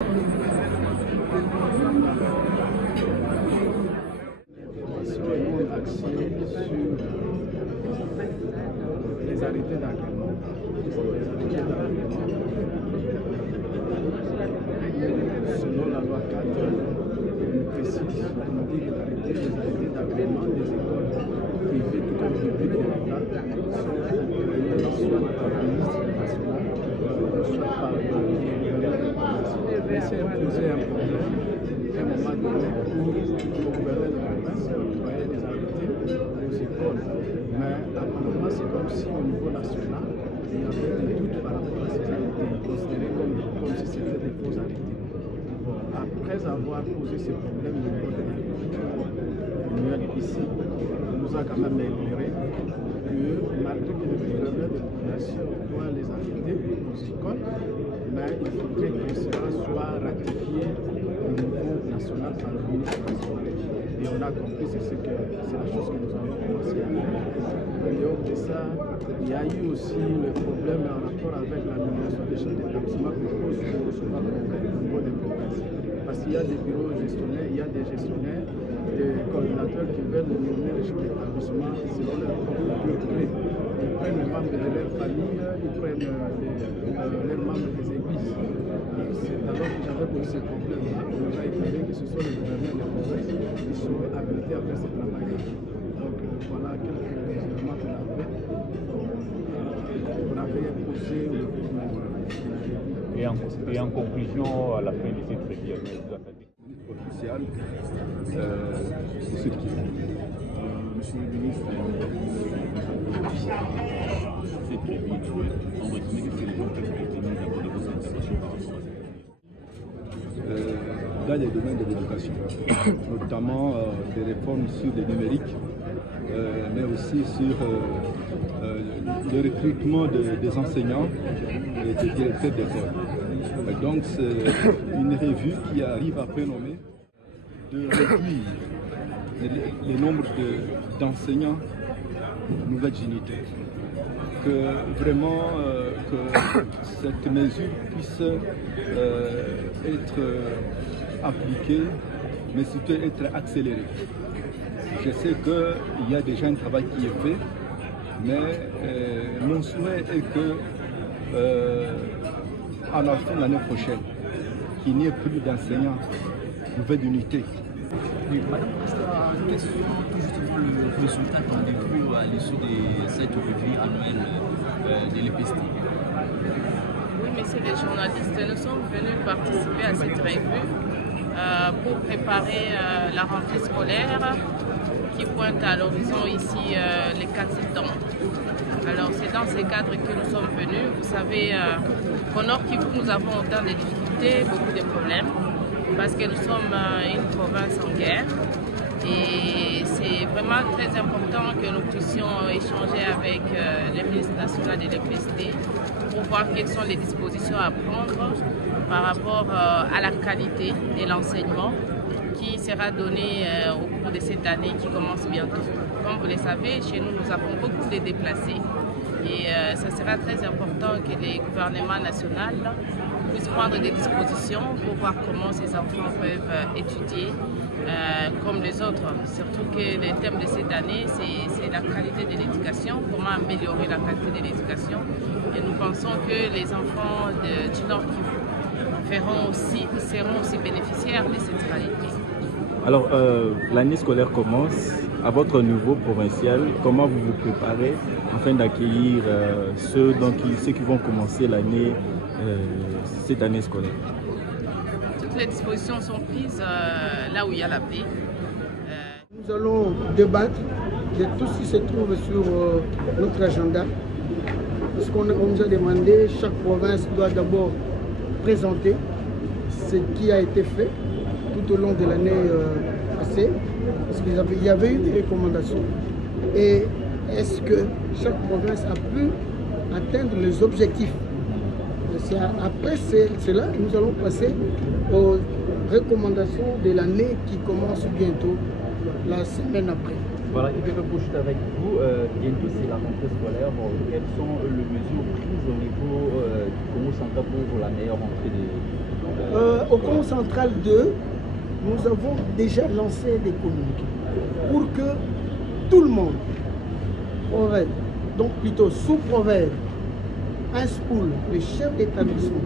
Les arrêtés d'agrément. Selon la loi 4, on précise, on dit que les arrêtés d'agrément des écoles privées tout comme publiques de l'État sont soit par la ministre nationale, soit par le gouverneur de province. Mais c'est imposé un problème, à un moment donné, où le gouverneur de province octroyait des arrêtés aux écoles. Mais apparemment, c'est comme si au niveau national, il y avait des doutes par rapport à ces arrêtés, considérés comme si c'était des faux arrêtés. Bon, après avoir posé ces problèmes au niveau de l'Union ici, on nous a quand même éclairé que malgré que le gouverneur de population doit les arrêter aux écoles, mais il faudrait que cela soit ratifié au niveau national par le ministre national. Et on a compris que c'est la chose que nous avons commencé à faire. Et au de ça, il y a eu aussi le problème en rapport avec la nomination des chefs d'établissement qui pose souvent problème au niveau des provinces. Parce qu'il y a des bureaux gestionnaires, il y a des gestionnaires, des coordinateurs qui veulent nommer les chefs d'établissement selon leur propre gré. Ils prennent les membres de leur famille, ils prennent les membres des églises. C'est alors que j'avais posé ce problème-là, on nous a éclairé que ce soit les gouverneurs des provinces qui sont habilités à faire ce travail. Donc voilà quelques éléments qu'on avait posés au niveau et en conclusion, à la fin de cette réunion, officielle, c'est ce qui est. Monsieur le ministre, c'est très vite. En résumé, qu'est-ce que les gens peuvent retenir d'abord de vos interventions par rapport à ça? Dans les domaines de l'éducation, notamment des réformes sur le numérique, mais aussi sur le recrutement des enseignants et des directeurs d'école. Donc c'est une revue qui arrive à prénommer de réduire le nombre d'enseignants nouvelles unités. Que vraiment que cette mesure puisse être appliquée, mais surtout être accélérée. Je sais qu'il y a déjà un travail qui est fait, mais mon souhait est que à la fin de l'année prochaine, qu'il n'y ait plus d'enseignants nouvelles unités. Oui, madame, quels sont tout justement le résultat attendu à l'issue de cette revue annuelle de l'EPST? Oui, messieurs les journalistes, nous sommes venus participer à cette revue pour préparer la rentrée scolaire qui pointe à l'horizon ici les 4 septembre. Alors c'est dans ces cadres que nous sommes venus. Vous savez qu'au Nord Kivu, nous avons autant de difficultés, beaucoup de problèmes, parce que nous sommes une province en guerre. Et c'est vraiment très important que nous puissions échanger avec le ministre national de l'EPST pour voir quelles sont les dispositions à prendre par rapport à la qualité de l'enseignement qui sera donné au cours de cette année qui commence bientôt. Comme vous le savez, chez nous, nous avons beaucoup de déplacés et ça sera très important que les gouvernements nationaux puissent prendre des dispositions pour voir comment ces enfants peuvent étudier comme les autres. Surtout que le thème de cette année, c'est la qualité de l'éducation, comment améliorer la qualité de l'éducation. Et nous pensons que les enfants du Nord Kivu seront aussi bénéficiaires de cette qualité. Alors, l'année scolaire commence. À votre niveau provincial, comment vous vous préparez afin d'accueillir ceux qui vont commencer l'année, cette année scolaire? Toutes les dispositions sont prises là où il y a la paix. Nous allons débattre de tout ce qui se trouve sur notre agenda. Parce qu'on nous a demandé, chaque province doit d'abord présenter ce qui a été fait tout au long de l'année passée. Parce qu'il y avait eu des recommandations. Et est-ce que chaque province a pu atteindre les objectifs? Après cela, nous allons passer aux recommandations de l'année qui commence bientôt, la semaine après. Voilà, et puis juste avec vous, bientôt c'est la rentrée scolaire. Bon, quelles sont les mesures prises au niveau du Congo central pour la meilleure rentrée Au camp central 2, nous avons déjà lancé des communiqués pour que tout le monde, Proved, donc plutôt sous-Proved, Inspoul, le chef d'établissement,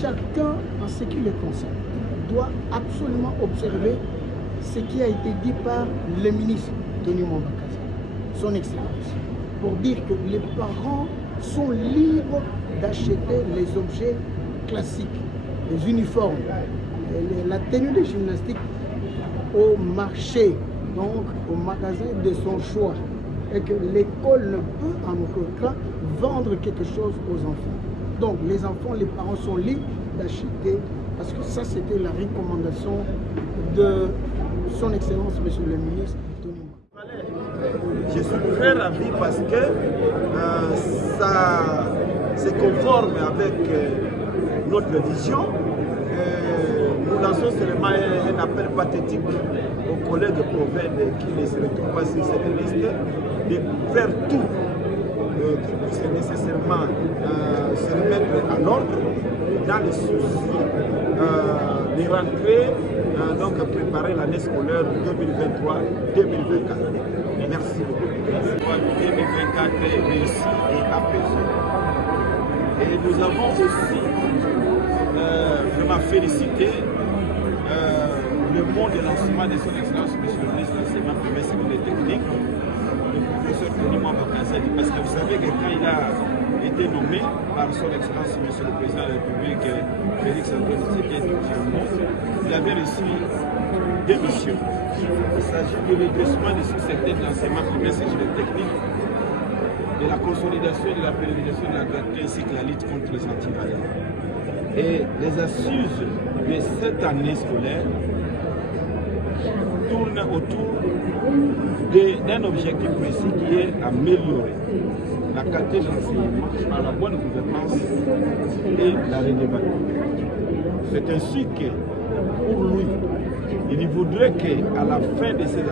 chacun en ce qui le concerne, doit absolument observer ce qui a été dit par le ministre Tony Mwambakaza, son excellence, pour dire que les parents sont libres d'acheter les objets classiques, les uniformes, la tenue de gymnastique au marché, donc au magasin de son choix, et que l'école ne peut en aucun cas vendre quelque chose aux enfants. Donc les enfants, les parents sont libres d'acheter, parce que ça c'était la recommandation de son excellence, monsieur le ministre Tony Mwambakaza. Je suis très ravi parce que ça se conforme avec notre vision. Nous lançons seulement un appel pathétique aux collègues Proved qui ne se retrouvent pas sur cette liste de faire tout qui puisse nécessairement se remettre à l'ordre dans les soucis de rentrer, donc préparer l'année scolaire 2023-2024. Merci. 2024 est réussi et apaisé. Et nous avons aussi vraiment félicité le monde de l'enseignement de son excellence, monsieur le ministre de l'enseignement primaire, secondaire et technique, le professeur Tony Mwambakaza, parce que vous savez que quand il a été nommé par son excellence, monsieur le président de la République, Félix Antoine Tshisekedi Tshilombo, il avait reçu deux missions. Il s'agit du redressement du secteur de l'enseignement primaire, secondaire et technique, de la consolidation et de la pérennisation de la gratuité ainsi que la lutte contre les antivaleurs. Et les assises de cette année scolaire tournent autour d'un objectif précis qui est améliorer la qualité de l'enseignement par la bonne gouvernance et la redevabilité. C'est ainsi que, pour lui, il voudrait qu'à la fin de ces